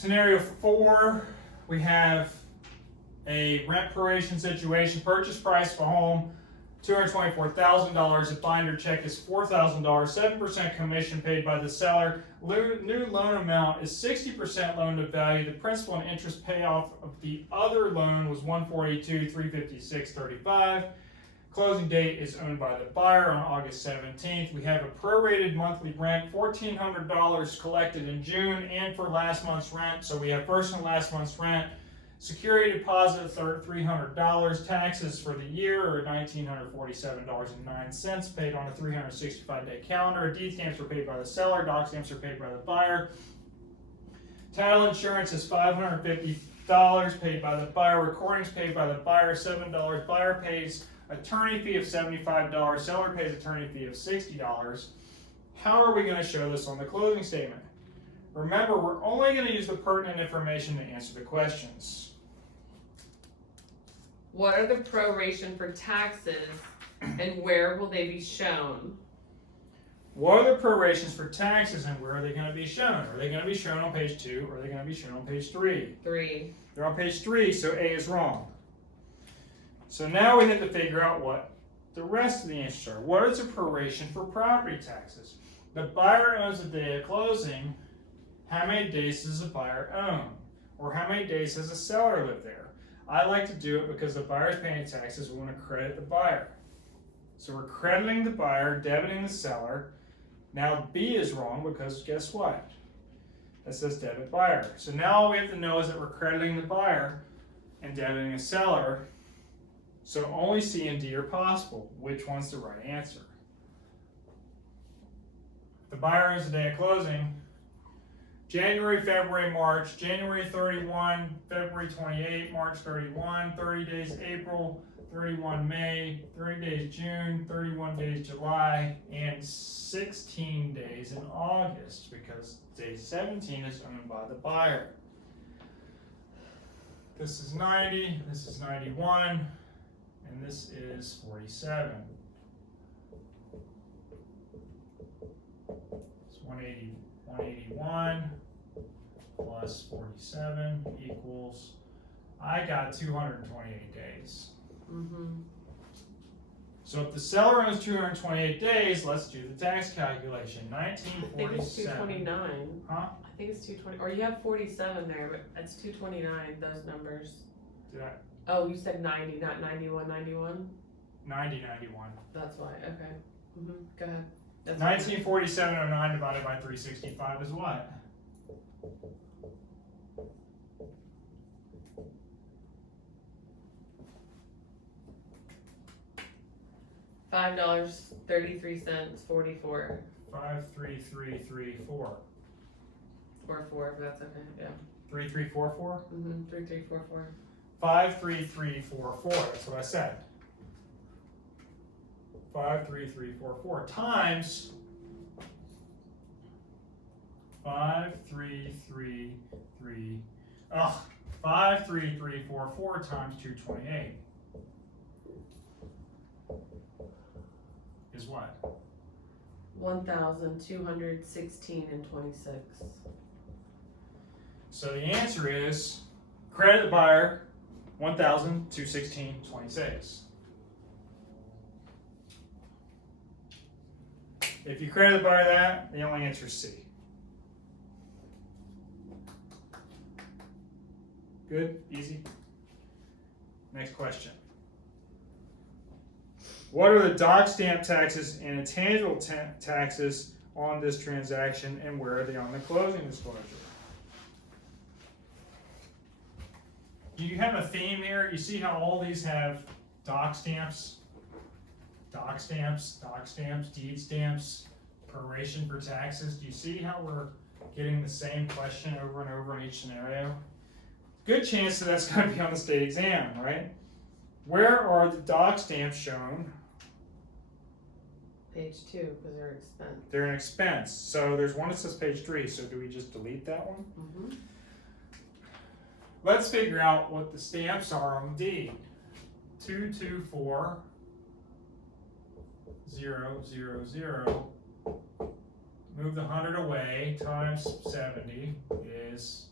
Scenario 4, we have a rent proration situation. Purchase price of a home, $224,000. A binder check is $4,000. 7% commission paid by the seller. New loan amount is 60% loan to value. The principal and interest payoff of the other loan was $142,356.35. Closing date is owned by the buyer on August 17th. We have a prorated monthly rent, $1,400 collected in June and for last month's rent. So we have first and last month's rent. Security deposit of $300. Taxes for the year are $1,947.09 paid on a 365-day calendar. Deed stamps are paid by the seller. Doc stamps are paid by the buyer. Title insurance is $550 paid by the buyer. Recordings paid by the buyer, $7. Buyer pays attorney fee of $75. Seller pays attorney fee of $60. How are we going to show this on the closing statement? Remember, we're only going to use the pertinent information to answer the questions. What are the proration for taxes and where will they be shown? What are the prorations for taxes and where are they going to be shown? Are they going to be shown on page 2 or are they going to be shown on page 3? 3. They're on page 3, so A is wrong. So now we need to figure out what the rest of the answers are. What is a proration for property taxes? The buyer owns the day of closing. How many days does the buyer own? Or how many days does the seller live there? I like to do it because the buyer's paying taxes. We want to credit the buyer. So we're crediting the buyer, debiting the seller. Now B is wrong because guess what? That says debit buyer. So now all we have to know is that we're crediting the buyer and debiting the seller. So only C and D are possible. Which one's the right answer? The buyer owns the day of closing. January, February, March, January 31, February 28, March 31, 30 days April, 31 May, 30 days June, 31 days July, and 16 days in August because day 17 is owned by the buyer. This is 90, this is 91, and this is 47. It's 181 plus 47 equals, I got 228 days. So if the seller owns 228 days, let's do the tax calculation. 1947. I think it's 229. Huh? I think it's 220. Or you have 47 there, but it's 229, those numbers. Did I? Oh, you said 90, not 91, 91? 90, 91. That's why, okay. Go ahead. That's 1947.09 divided by 365 is what? $5.33, 44. 53334. Or 4, if that's okay, yeah. 3344? 3344. 53344. That's what I said. 53344 times 53344 times 228 is what? 1,216.26. So the answer is credit the buyer 1,216.26. If you credit the buyer that, the only answer is C. Good? Easy? Next question. What are the doc stamp taxes and intangible taxes on this transaction and where are they on the closing disclosure? Do you have a theme here? You see how all these have doc stamps? Doc stamps, deed stamps, proration for taxes. Do you see how we're getting the same question over and over in each scenario? Good chance that that's going to be on the state exam, right? Where are the doc stamps shown? Page 2, because they're expense. They're an expense. So there's one that says page 3, so do we just delete that one? Let's figure out what the stamps are on the deed. 224,000. Move the 100 away times 70 is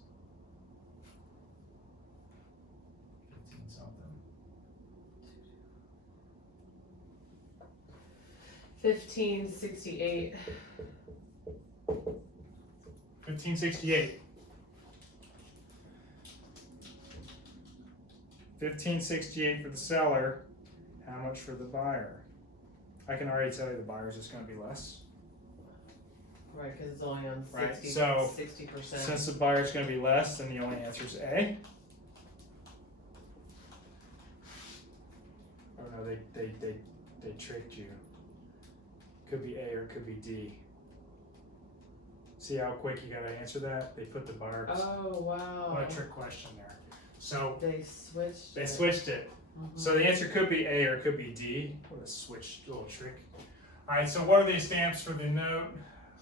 $15.68. $15.68. $15.68 for the seller. How much for the buyer? I can already tell you the buyer's just going to be less. Right, because it's only on Right, 60, so 60%. Since the buyer's going to be less, then the only answer is A. Oh no, they tricked you. Could be A or it could be D. See how quick you got to answer that? They put the buyer. Oh, wow. What a trick question there. So They switched they it. switched it. Mhm. So the answer could be A or it could be D. What a switch, little trick. All right, so what are these stamps for the note?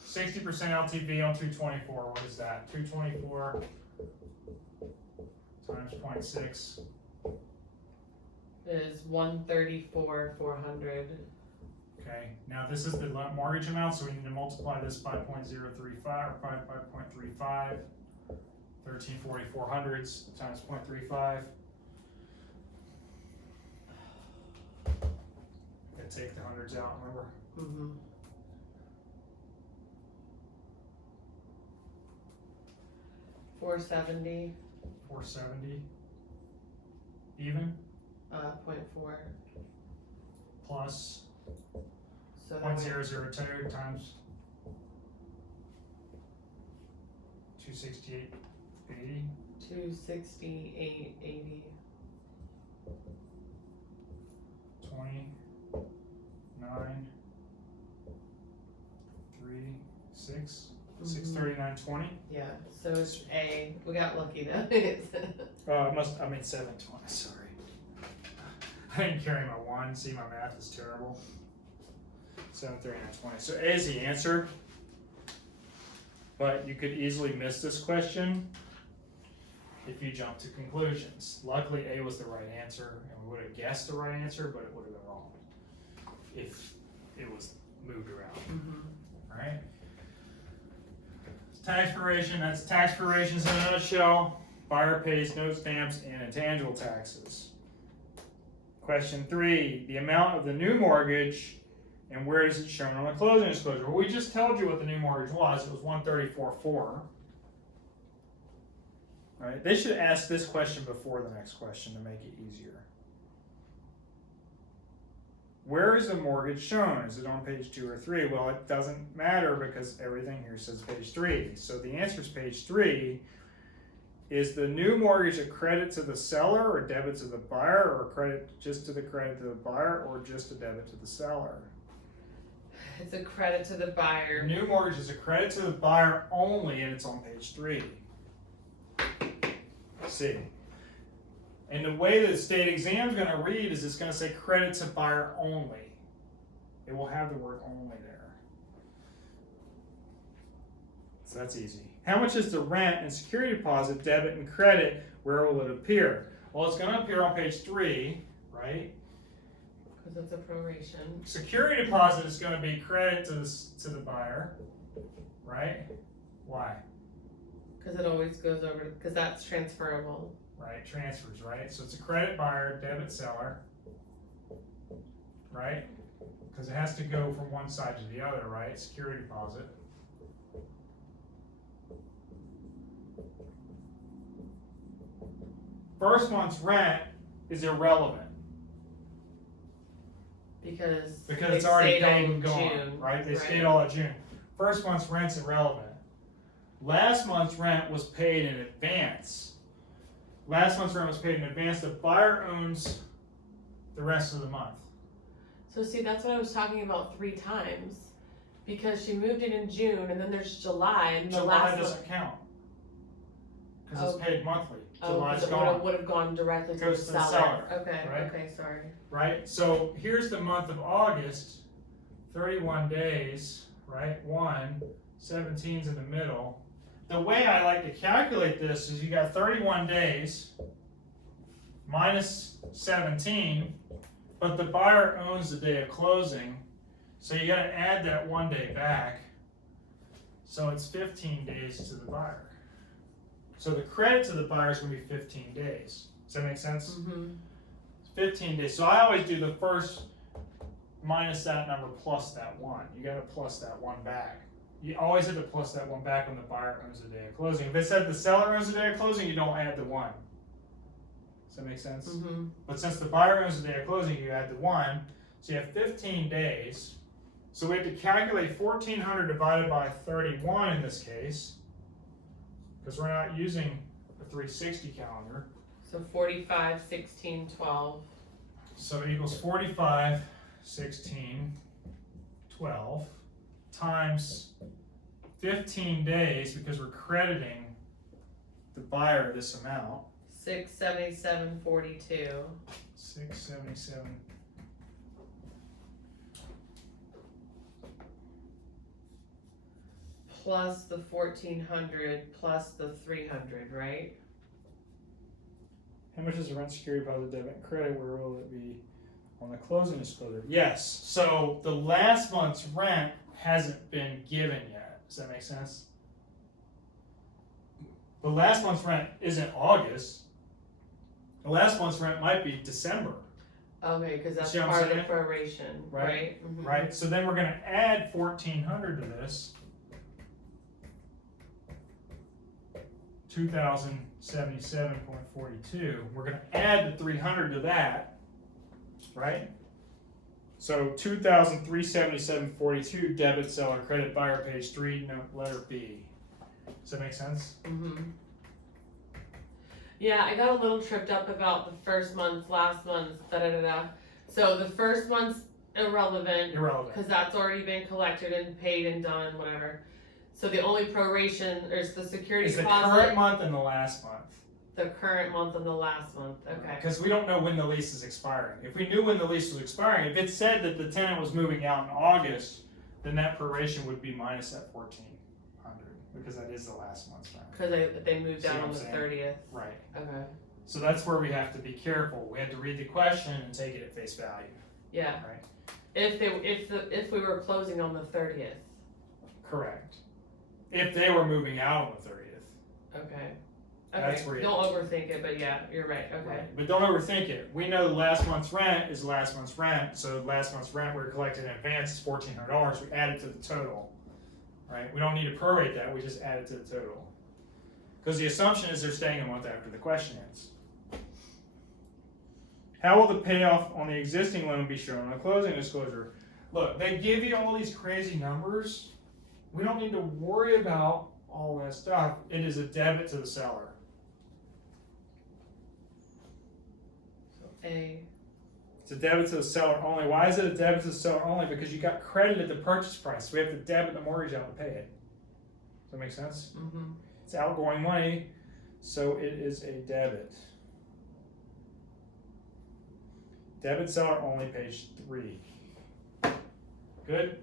60% LTV on 224. What is that? 224 times 0.6. Is 134,400. Okay, now this is the mortgage amount, so we need to multiply this by 0.035 or 5.35. 1340 400s times 0.35. Gotta take the hundreds out, remember? Mm-hmm. $470. 470 even 0.4. plus So that would- 0.002 times 268.80. 268.80. 29 3 6 Mhm. 639.20. Yeah, so it's A. We got lucky though. I mean 720. Sorry, I didn't carry my one. See, my math is terrible. 739.20. So A is the answer, but you could easily miss this question if you jump to conclusions. Luckily, A was the right answer, and we would have guessed the right answer, but it would have been wrong if it was moved around. Mm-hmm. Right? Tax proration, that's tax prorations in a nutshell. Buyer pays note stamps and intangible taxes. Question 3, the amount of the new mortgage and where is it shown on the closing disclosure? Well, we just told you what the new mortgage was. It was 134.4. Right? They should ask this question before the next question to make it easier. Where is the mortgage shown? Is it on page 2 or 3? Well, it doesn't matter because everything here says page 3. So the answer is page 3. Is the new mortgage a credit to the seller or debit to the buyer, or a credit just to the credit to the buyer, or just a debit to the seller? It's a credit to the buyer. The new mortgage is a credit to the buyer only, and it's on page 3. See. And the way that the state exam is going to read is it's going to say credit to buyer only. It will have the word only there. So that's easy. How much is the rent and security deposit, debit and credit? Where will it appear? Well, it's going to appear on page 3, right? Because it's a proration. Security deposit is going to be credit to the buyer, right? Why? Because it always goes over, because that's transferable. Right, transfers, right? So it's a credit buyer, debit seller, right? Because it has to go from one side to the other, right? Security deposit. First month's rent is irrelevant Because it's they already stayed all paid and of gone, June, right? They stayed all of June. First month's rent's irrelevant. Last month's rent was paid in advance. Last month's rent was paid in advance. The buyer owns the rest of the month. So see, that's what I was talking about 3 times. Because she moved in June, and then there's July, and the July last doesn't count because it's paid monthly. July's because gone, it would have gone directly to Goes the to the seller. seller, Okay, right? okay, sorry. right? So here's the month of August, 31 days, right? 1, 17's in the middle. The way I like to calculate this is you got 31 days minus 17, but the buyer owns the day of closing, so you got to add that 1 day back. So it's 15 days to the buyer. So the credit to the buyer is going to be 15 days. Does that make sense? Mm-hmm. 15 days. So I always do the first minus that number plus that 1. You gotta plus that 1 back. You always have to plus that 1 back when the buyer owns the day of closing. If it said the seller owns the day of closing, you don't add the 1. Does that make sense? Mm-hmm. But since the buyer owns the day of closing, you add the 1. So you have 15 days. So we have to calculate 1,400 divided by 31 in this case, because we're not using a 360 calendar. So 45, 16, 12. So it equals 45, 16, 12 times 15 days, because we're crediting the buyer this amount. 677.42. 677. Plus the 1,400 plus the 300, right? How much is the rent secured by the debit and credit? Where will it be on the closing disclosure? Yes. So the last month's rent hasn't been given yet. Does that make sense? The last month's rent isn't August. The last month's rent might be December. Okay, because that's See what I'm part of the saying? proration, Right. right? Mhm. Right? So then we're going to add 1,400 to this. 2,077.42. We're going to add the 300 to that, right? So 2,377.42 debit seller credit buyer page 3 note letter B. Does that make sense? Mm-hmm. Yeah, I got a little tripped up about the first month, last month, da-da-da-da. So the first month's irrelevant Irrelevant. because that's already been collected and paid and done, whatever. So the only proration is the security It's the deposit, current month and the last month. the current month and the last month. Okay. Because we don't know when the lease is expiring. If we knew when the lease was expiring, if it said that the tenant was moving out in August, then that proration would be minus that 1,400 because that is the last month's rent. Because they moved See out what on I'm the saying? 30th. Right. Okay. So that's where we have to be careful. We have to read the question and take it at face value. Yeah. Right. If we were closing on the 30th. Correct. If they were moving out on the 30th. Okay. That's Okay. where you- Don't overthink it, but yeah, you're right. Okay. Right. But don't overthink it. We know the last month's rent is last month's rent, so last month's rent we're collecting in advance is $1,400. We add it to the total, right? We don't need to prorate that. We just add it to the total, because the assumption is they're staying a month after the question ends. How will the payoff on the existing loan be shown on the closing disclosure? Look, they give you all these crazy numbers. We don't need to worry about all that stuff. It is a debit to the seller. So A. It's a debit to the seller only. Why is it a debit to the seller only? Because you got credited the purchase price. So we have to debit the mortgage out to pay it. Does that make sense? Mm-hmm. It's outgoing money, so it is a debit. Debit seller only, page 3. Good?